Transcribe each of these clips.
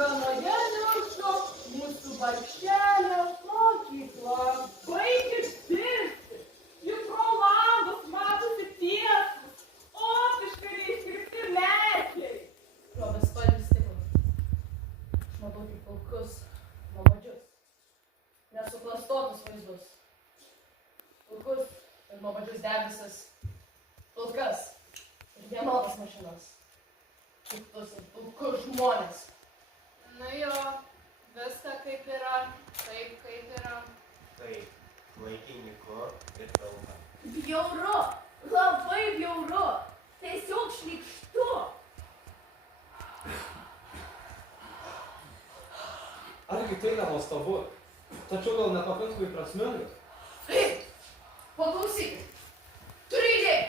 varganoje neužto mūsų vargšelio mokykla. Baikit dirbti, juk pro langus matosi tiesus, optiškai iškreipti medžiai. Juodaspalvis stiklas. Aš matau tik pilkus, nuobodžius, nesuklastotus vaizdus. Pilkus ir nuobodžius debesis. Pilkas ir vienodas mašinas. Piktus ir pilkus žmonės. Nu jo, viską kaip yra, taip kaip yra. Taip, klaikiai nyku ir pilka. Bjauru, labai bjauru, tiesiog šlykštu. Argi tai nenuostabu, tačiau gal nepakankamai prasminga? Taip, paklausykit. Turiu idėją.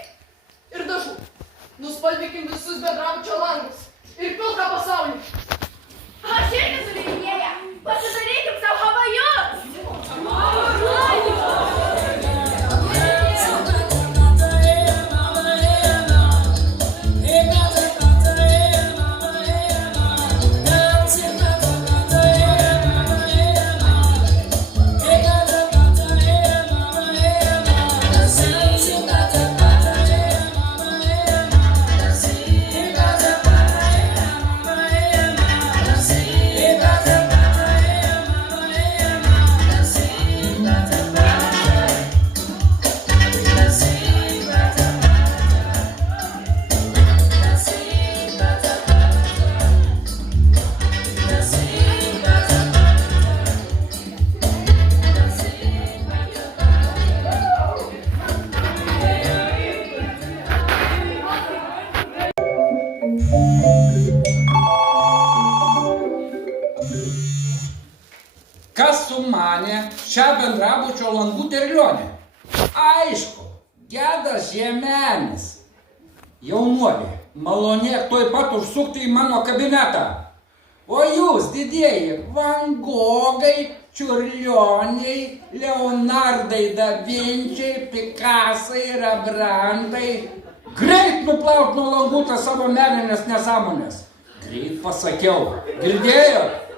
Ir dažų. Nuspalvykim visus bendrabučio langus. Ir pilką pasaulį. Aš irgi turiu idėją, pasidarykim savo havajus. Kas sumanė šią bendrabučio langų terlionę? Aišku, Gedas Žiemenis. Jaunuolė, malonėk tuoj pat užsukti į mano kabinetą. O jūs, didieji, Van Gogai, Čiurlioniai, Leonardai da Vinčiai, Pikasai, Rembrandtai, greit nuplaut nuo langų tas savo meninės nesąmonės. Greit pasakiau. Girdėjot?